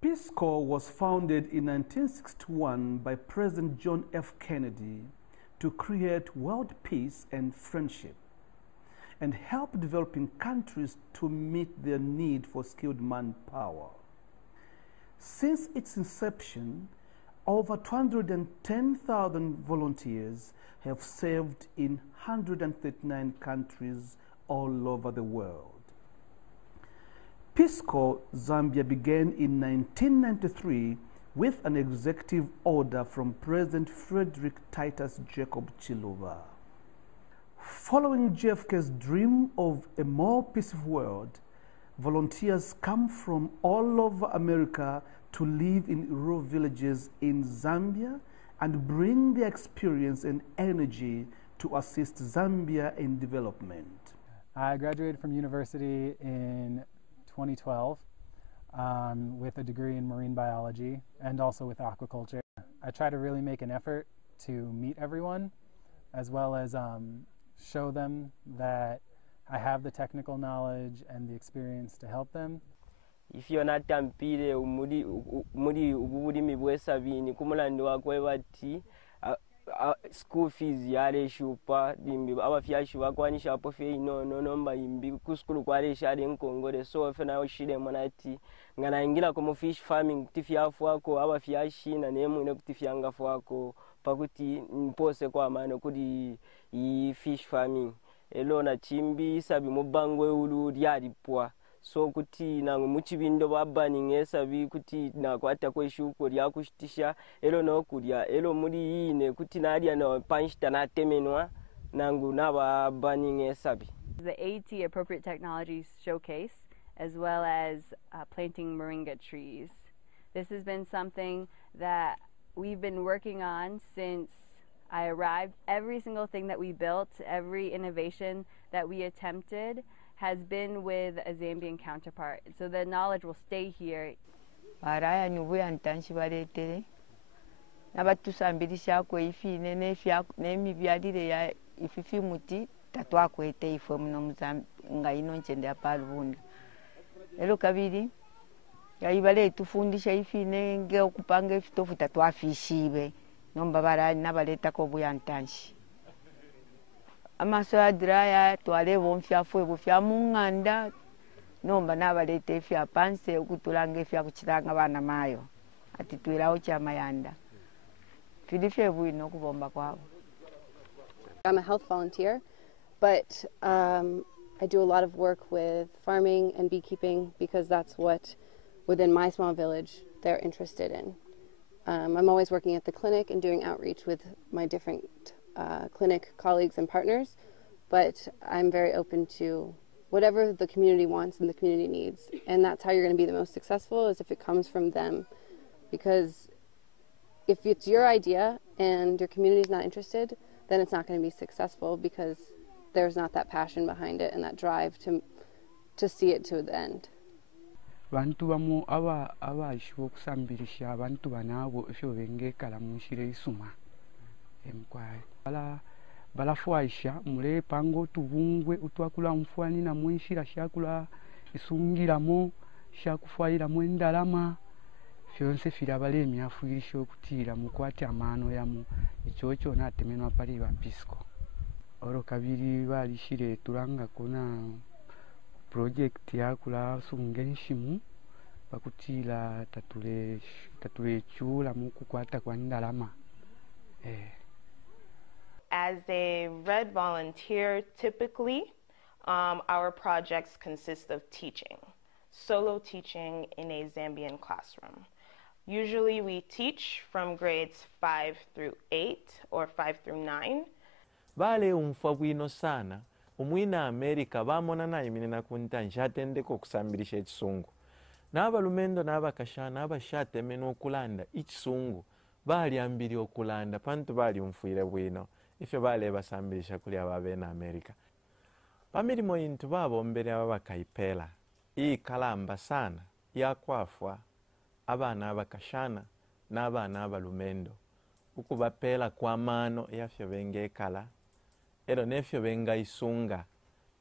Peace Corps was founded in 1961 by President John F. Kennedy to create world peace and friendship and help developing countries to meet their need for skilled manpower. Since its inception, over 210,000 volunteers have served in 139 countries all over the world. Peace Corps Zambia began in 1993 with an executive order from President Frederick Titus Jacob Chiluba. Following JFK's dream of a more peaceful world, volunteers come from all over America to live in rural villages in Zambia and bring their experience and energy to assist Zambia in development. I graduated from university in 2012 with a degree in marine biology and also with aquaculture. I try to really make an effort to meet everyone as well as show them that I have the technical knowledge and the experience to help them. If you're not tampire umudi ubudi bwesa bini kumulandi wakwe bati school fees yale shupa dimbi abafya shuba kwanisha apo fe ino nomba imbi kuskulu kwale shale nkongole so fe na oshide monati ngana ingila ko fish farming tifya fwako abafya shina nemu ne kutifya ngafu wako pakuti mpose kwa maana kudi I fish farming elo na chimbi sabi mubangwe ulu lyalipwa so kuti na muchibindo babani ngesabi kuti na kwata kweshuko lyakushitisha elo no kulya elo muri ine kuti nalya na panshita na temenwa nangu nababani ngesabi. The AT Appropriate Technologies Showcase as well as planting moringa trees. This has been something that we've been working on since I arrived. Every single thing that we built, every innovation that we attempted has been with a Zambian counterpart. So the knowledge will stay here. Baraya nyubuya ntanshi baretere. Nabatusambirishya ko ifi nene fya nemi byadire ya ififi muti tatwa kwete ifo muno muzambi nga ino nchende apalubunda. Elo kabiri yayibale tufundisha ifi nenge okupanga ifitofu tatwa fishibe. Nomba bara nabaleta ko buyantanshi amaso ya draya twale bomfya fwe bufya munganda nomba nabaleta ifya panse ukutulanga ifya kuchiranga bana mayo ati twiraho chamayanda filifye bwino kubomba kwabo. I'm a health volunteer, but I do a lot of work with farming and beekeeping because that's what within my small village they're interested in. I'm always working at the clinic and doing outreach with my different clinic colleagues and partners, but I'm very open to whatever the community wants and the community needs. And that's how you're going to be the most successful, is if it comes from them. Because if it's your idea and your community is not interested, then it's not going to be successful because there's not that passion behind it and that drive to see it to the end. Bantu bamu aba isho kusambirisha bantu banabo ifyo bengekala munshire isuma emkwai bala fuaisha mule pango tubungwe utwakula mfwani na munshira shakula isungira mo shakufaira mwendalama fyonse fira bale emyafuirisho kutira mukwati amano yamu ichocho natemenwa pali ba pisco oro kabiri balishire turanga kuna project yakula sungenshimu bakutila tatule chula muku kwata kwa ndalama. As a Red volunteer, typically our projects consist of teaching, solo teaching in a Zambian classroom. Usually we teach from grades 5 through 8 or 5 through 9. Vale umfa bwino sana umwina Amerika bamona naye minena kuntanja atendeko okusambirisha ekisungu n'abalumendo n'abakashana abashatemena okulanda ekisungu balyambiri okulanda pantu bali umfuire bwino ife bale basambirisha kuli ababena Amerika pamirimo yintu babombere abakaipela iyi kalamba sana yakwafwa abaana abakashana n'abaana abalumendo ukubapela kwamano eyafyo bengekala ero nefyo bengayisunga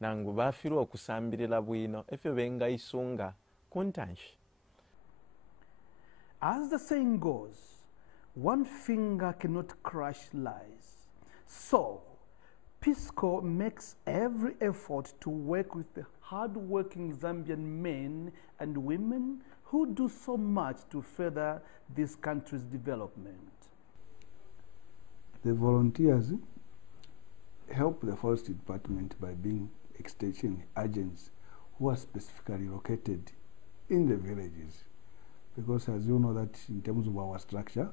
nangu bafirwa okusambirira bwino efyo bengayisunga kuntanshi. As the saying goes, one finger cannot crush lies. So, Peace Corps makes every effort to work with the hard-working Zambian men and women who do so much to further this country's development. The volunteers help the Forest Department by being extension agents who are specifically located in the villages. Because as you know that in terms of our structure,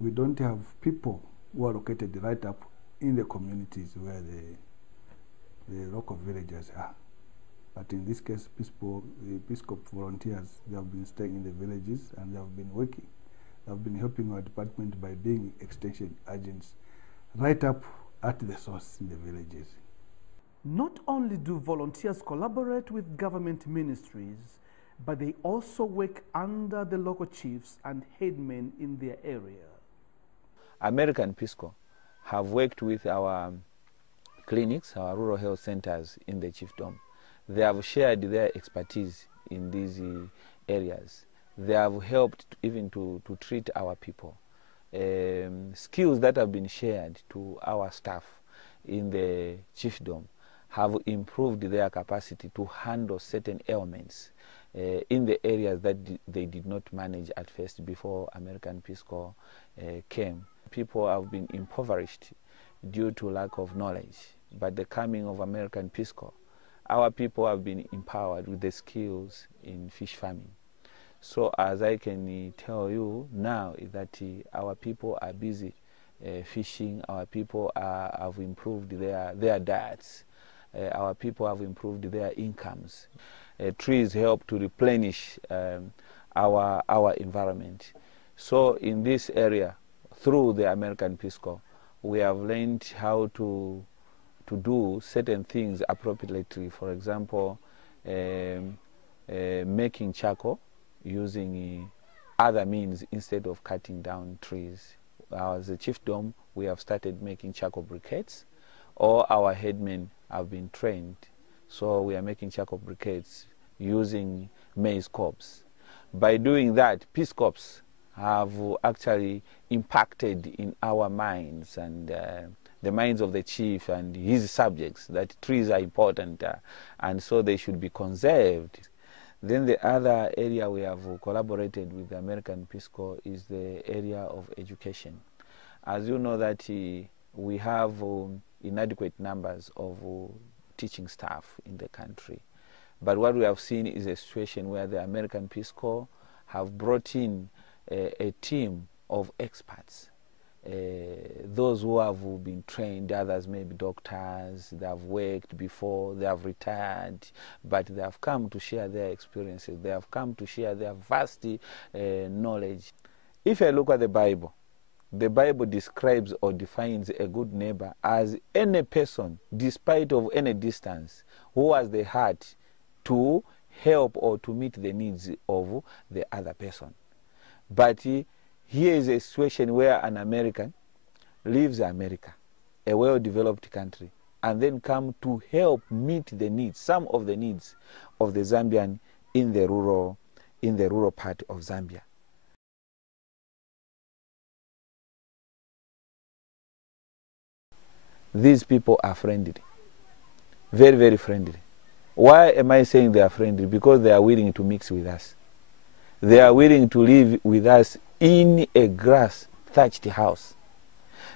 we don't have people who are located right up in the communities where the local villagers are. But in this case, the Peace Corps volunteers, they have been staying in the villages and they have been working. They have been helping our department by being extension agents right up at the source in the villages. Not only do volunteers collaborate with government ministries, but they also work under the local chiefs and headmen in their area. American Peace Corps have worked with our clinics, our rural health centers in the chiefdom. They have shared their expertise in these areas. They have helped even to treat our people. Skills that have been shared to our staff in the chiefdom have improved their capacity to handle certain ailments in the areas that they did not manage at first before American Peace Corps came. People have been impoverished due to lack of knowledge, but the coming of American Peace Corps, our people have been empowered with the skills in fish farming. So as I can tell you now is that our people are busy fishing, our people have improved their diets, our people have improved their incomes. Trees help to replenish our environment. So in this area, through the American Peace Corps, we have learned how to do certain things appropriately. For example, making charcoal using other means instead of cutting down trees. As a chiefdom, we have started making charcoal briquettes. All our headmen have been trained, so we are making charcoal briquettes using maize cobs. By doing that, Peace Corps have actually impacted in our minds and the minds of the chief and his subjects that trees are important and so they should be conserved. Then the other area we have collaborated with the American Peace Corps is the area of education. As you know that we have inadequate numbers of teaching staff in the country. But what we have seen is a situation where the American Peace Corps have brought in a team of experts. Those who have been trained, others may be doctors, they have worked before, they have retired, but they have come to share their experiences, they have come to share their vast knowledge. If I look at the Bible describes or defines a good neighbor as any person, despite of any distance, who has the heart to help or to meet the needs of the other person. But here is a situation where an American leaves America, a well-developed country, and then come to help meet the needs, some of the needs of the Zambian in the rural part of Zambia. These people are friendly, very, very friendly. Why am I saying they are friendly? Because they are willing to mix with us. They are willing to live with us in a grass-thatched house.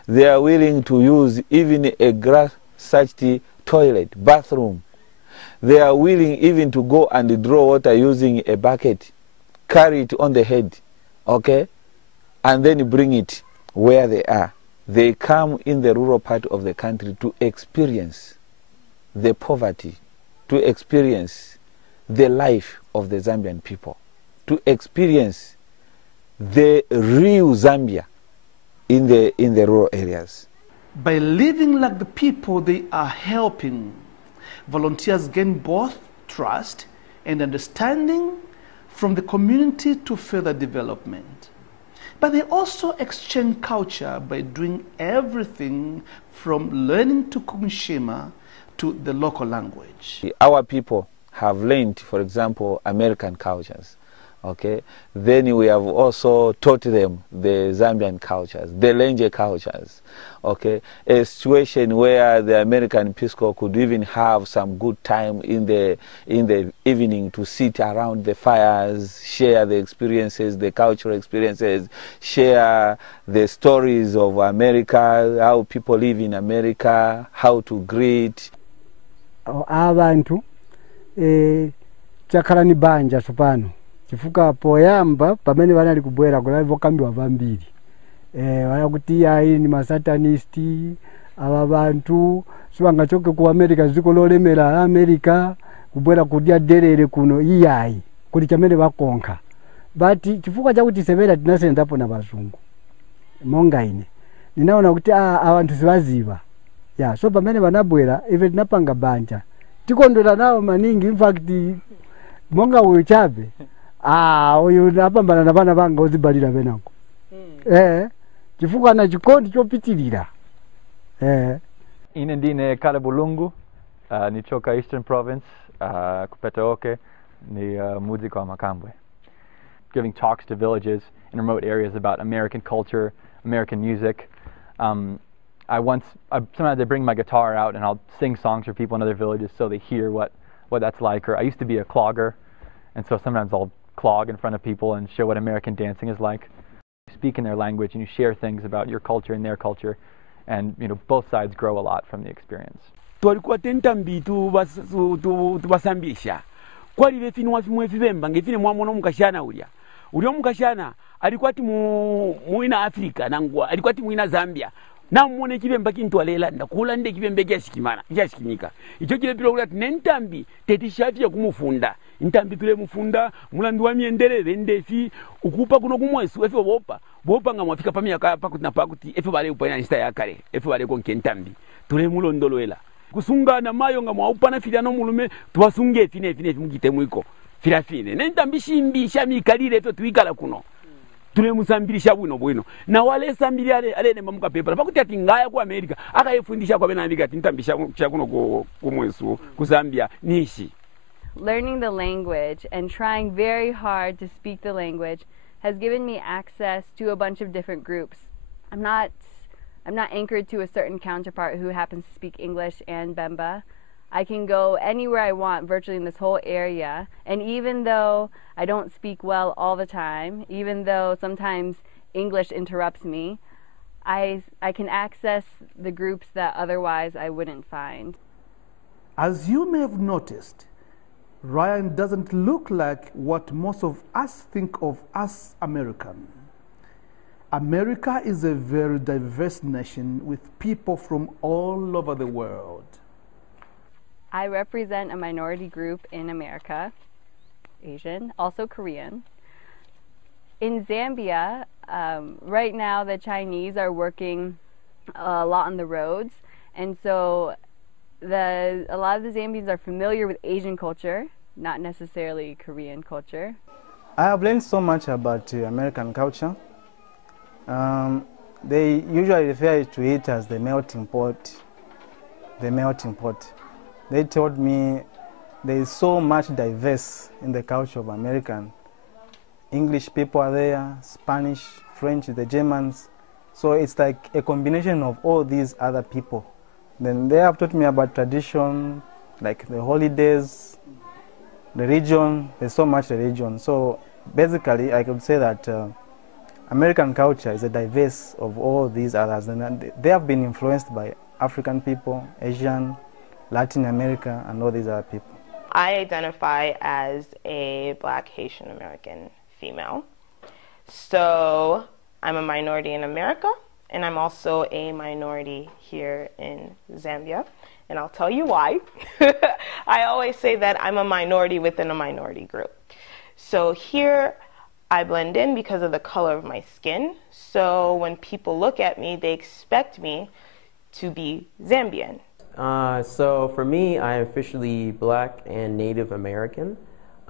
They are willing to use even a grass-thatched toilet, bathroom. They are willing even to go and draw water using a bucket, carry it on the head, okay, and then bring it where they are. They come in the rural part of the country to experience the poverty, to experience the life of the Zambian people, to experience the real Zambia in the rural areas. By living like the people they are helping, volunteers gain both trust and understanding from the community to further development. But they also exchange culture by doing everything from learning to Kukushima to the local language. Our people have learned, for example, American cultures. Okay, then we have also taught them the Zambian cultures, the Lenje cultures. Okay, a situation where the American Peace Corps could even have some good time in the evening to sit around the fires, share the experiences, the cultural experiences, share the stories of America, how people live in America, how to greet. Abantu chakalani banja sopano. Chifuka poyamba pamene vanali kubwera kula vokambiwa vambiri kuti ayi ni masatanisti ava vantu sivangachoke ku America ziko lolemera America kubwera kudya derere kuno iyayi kuli chamene vakonkha but chifuka chakuti severa tinasenzapo na vazungu monga ine ninaona kuti avantu sivaziva so pamene vanabwera ife tinapanga banja tikondwera nawo maningi in fact monga uyu chabe uyu napambana na vana vanga uzibalira venako chifukwa na chikondi chopitilira ine ndine kale bulungu nichoka Eastern Province kupetaoke ni mudzi kwa makambwe, giving talks to villages in remote areas about American culture, American music. Sometimes I bring my guitar out and I'll sing songs for people in other villages so they hear what that's like. Or I used to be a clogger, and so sometimes I'll clog in front of people and show what American dancing is like. You speak in their language and you share things about your culture and their culture, and both sides grow a lot from the experience. Tulikuwa tentambi tubasambisha kwali vefini wafimwe vivemba ngefine mwamono mukashana ulio mukashana alikuwa ti muina Afrika nangwa alikuwa ti muina Zambia na mwone kivemba kintwalela ndakula nde kivembe kyashikimika icho kilepilo kulati nentambi tetishafya kumufunda intambi tule mufunda mulandu wa miendeleve ndefi ukupa kuno kumwesu efe bopa nga mwafika pamiyaka pakuti na pakuti efe bale upana nista ya kare efe bale konke ntambi tule mulondoloela kusungana mayo nga mwaupana filiano mulume tuwasunge fine mugite mwiko filafine nentambi shimbisha mikalire efe tuikala kuno tule musambirisha bwino na wale sambiri ale mamuka paper pakuti ati ngaya ku America akayefundisha kwa bena America ati ntambisha kuno ku mwesu ku Zambia nishi. Learning the language and trying very hard to speak the language has given me access to a bunch of different groups. I'm not anchored to a certain counterpart who happens to speak English and Bemba. I can go anywhere I want virtually in this whole area, and even though I don't speak well all the time, even though sometimes English interrupts me, I can access the groups that otherwise I wouldn't find. As you may have noticed, Ryan doesn't look like what most of us think of as American. America is a very diverse nation with people from all over the world. I represent a minority group in America, Asian, also Korean. In Zambia, right now the Chinese are working a lot on the roads, and so a lot of the Zambians are familiar with Asian culture, not necessarily Korean culture. I have learned so much about American culture. They usually refer to it as the melting pot. The melting pot. They told me there is so much diverse in the culture of American. English people are there, Spanish, French, the Germans. So it's like a combination of all these other people. Then they have taught me about tradition, like the holidays, the religion. There's so much religion. So basically, I could say that American culture is a diverse of all these others. And they have been influenced by African people, Asian, Latin America, and all these other people. I identify as a Black Haitian American female. So I'm a minority in America, and I'm also a minority here in Zambia. And I'll tell you why. I always say that I'm a minority within a minority group. So here I blend in because of the color of my skin. So when people look at me, they expect me to be Zambian. So for me, I am officially Black and Native American.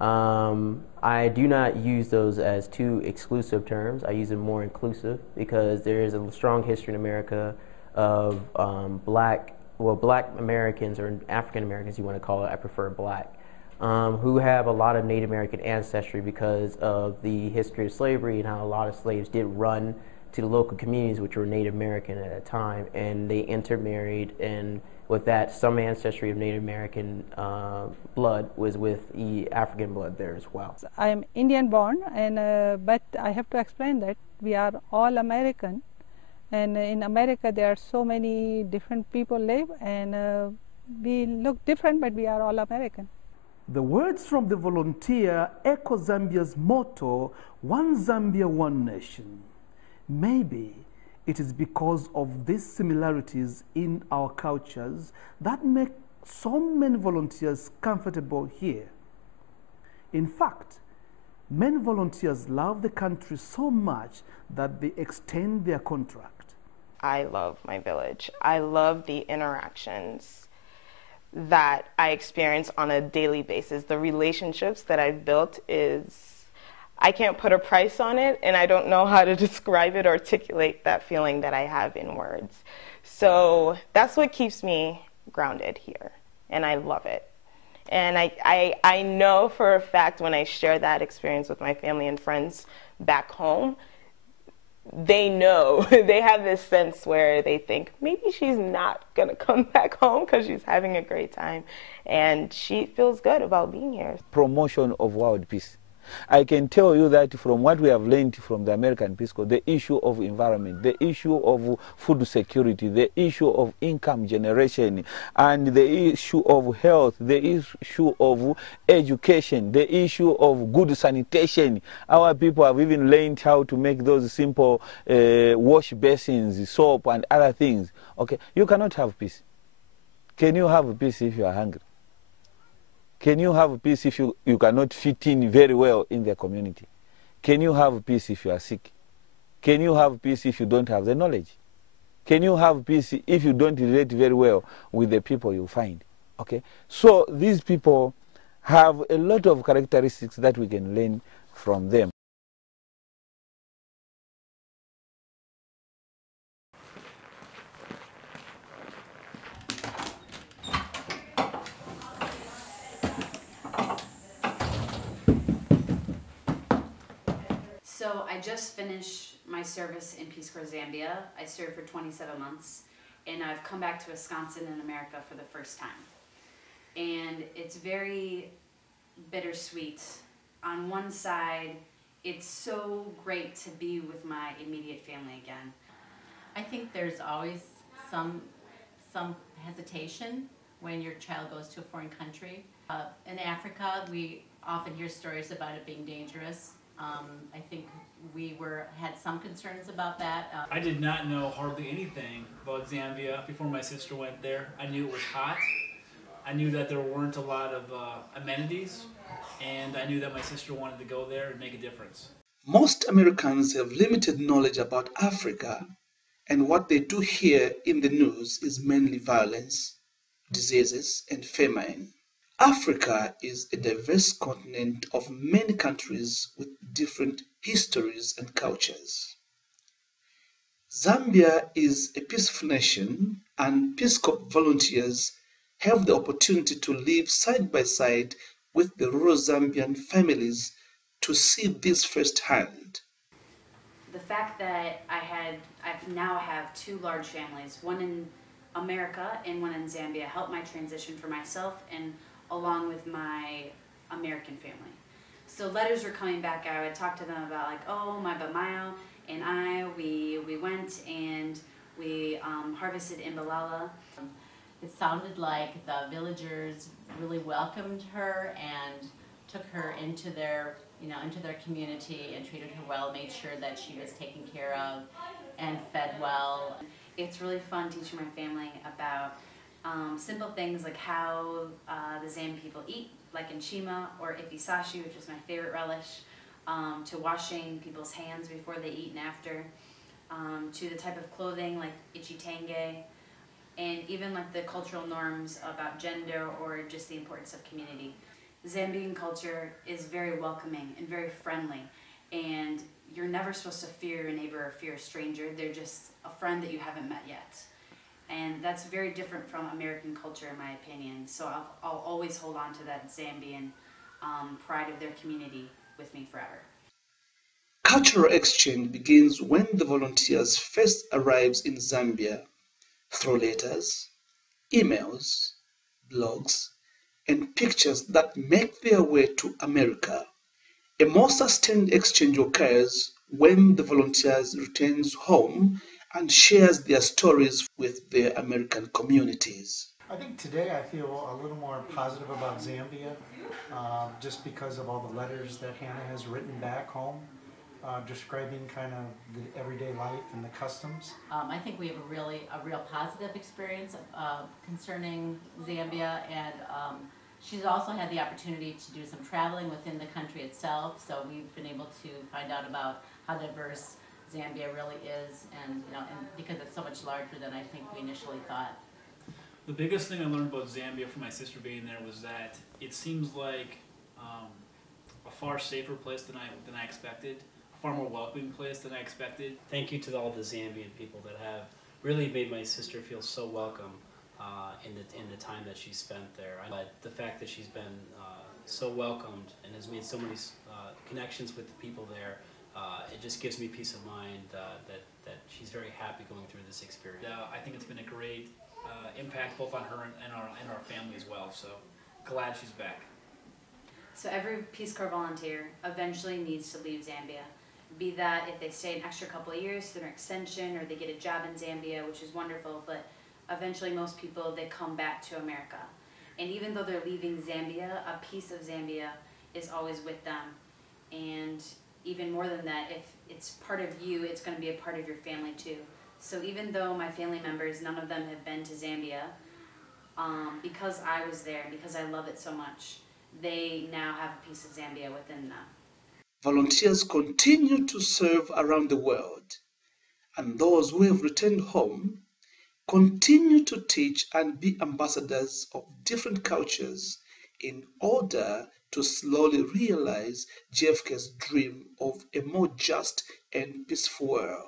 I do not use those as two exclusive terms. I use them more inclusive because there is a strong history in America of black Americans or African Americans, you want to call it, I prefer black, who have a lot of Native American ancestry because of the history of slavery and how a lot of slaves did run to the local communities which were Native American at that time, and they intermarried, and with that, some ancestry of Native American blood was with the African blood there as well. I am Indian born, and but I have to explain that we are all American, and in America there are so many different people live, and we look different, but we are all American. The words from the volunteer echo Zambia's motto, "One Zambia, One Nation." Maybe it is because of these similarities in our cultures that make so many volunteers comfortable here. In fact, many volunteers love the country so much that they extend their contract. I love my village. I love the interactions that I experience on a daily basis. The relationships that I've built I can't put a price on it, and I don't know how to describe it or articulate that feeling that I have in words. So that's what keeps me grounded here, and I love it. And I know for a fact when I share that experience with my family and friends back home, they know, they have this sense where they think, maybe she's not going to come back home because she's having a great time, and she feels good about being here. Promotion of world peace. I can tell you that from what we have learned from the American Peace Corps, the issue of environment, the issue of food security, the issue of income generation, and the issue of health, the issue of education, the issue of good sanitation. Our people have even learned how to make those simple wash basins, soap, and other things. Okay, you cannot have peace. Can you have peace if you are hungry? Can you have peace if you cannot fit in very well in the community? Can you have peace if you are sick? Can you have peace if you don't have the knowledge? Can you have peace if you don't relate very well with the people you find? Okay, so these people have a lot of characteristics that we can learn from them. So I just finished my service in Peace Corps Zambia. I served for 27 months, and I've come back to Wisconsin in America for the first time. And it's very bittersweet. On one side, it's so great to be with my immediate family again. I think there's always some hesitation when your child goes to a foreign country. In Africa, we often hear stories about it being dangerous. I think we had some concerns about that. I did not know hardly anything about Zambia before my sister went there. I knew it was hot. I knew that there weren't a lot of amenities, and I knew that my sister wanted to go there and make a difference. Most Americans have limited knowledge about Africa, and what they do hear in the news is mainly violence, diseases, and famine. Africa is a diverse continent of many countries with different histories and cultures. Zambia is a peaceful nation, and Peace Corps volunteers have the opportunity to live side by side with the rural Zambian families to see this firsthand. The fact that I now have two large families, one in America and one in Zambia, helped my transition for myself and along with my American family. So letters were coming back. I would talk to them about like, oh, my Bamayo and we went and we harvested Imbalala. It sounded like the villagers really welcomed her and took her into their community and treated her well, made sure that she was taken care of and fed well. It's really fun teaching my family about simple things like how the Zambian people eat, like nchima or ifisashi, which is my favorite relish, to washing people's hands before they eat and after, to the type of clothing like ichitenge, and even like the cultural norms about gender or just the importance of community. Zambian culture is very welcoming and very friendly, and you're never supposed to fear your neighbor or fear a stranger. They're just a friend that you haven't met yet. And that's very different from American culture, in my opinion. So I'll always hold on to that Zambian pride of their community with me forever. Cultural exchange begins when the volunteers first arrives in Zambia through letters, emails, blogs, and pictures that make their way to America. A more sustained exchange occurs when the volunteers returns home and shares their stories with their American communities. I think today I feel a little more positive about Zambia, just because of all the letters that Hannah has written back home, describing kind of the everyday life and the customs. I think we have a real positive experience concerning Zambia, and she's also had the opportunity to do some traveling within the country itself, so we've been able to find out about how diverse Zambia really is, and because it's so much larger than I think we initially thought. The biggest thing I learned about Zambia from my sister being there was that it seems like a far safer place than I expected, a far more welcoming place than I expected. Thank you to all the Zambian people that have really made my sister feel so welcome in the time that she spent there. But the fact that she's been so welcomed and has made so many connections with the people there, it just gives me peace of mind that she's very happy going through this experience. I think it's been a great impact both on her and our family as well, so glad she's back. So every Peace Corps volunteer eventually needs to leave Zambia, be that if they stay an extra couple of years through an extension or they get a job in Zambia, which is wonderful, but eventually most people, they come back to America. And even though they're leaving Zambia, a piece of Zambia is always with them. And even more than that, if it's part of you, it's going to be a part of your family too. So even though my family members, none of them have been to Zambia, because I was there and because I love it so much, they now have a piece of Zambia within them. Volunteers continue to serve around the world, and those who have returned home continue to teach and be ambassadors of different cultures in order to slowly realize JFK's dream of a more just and peaceful world.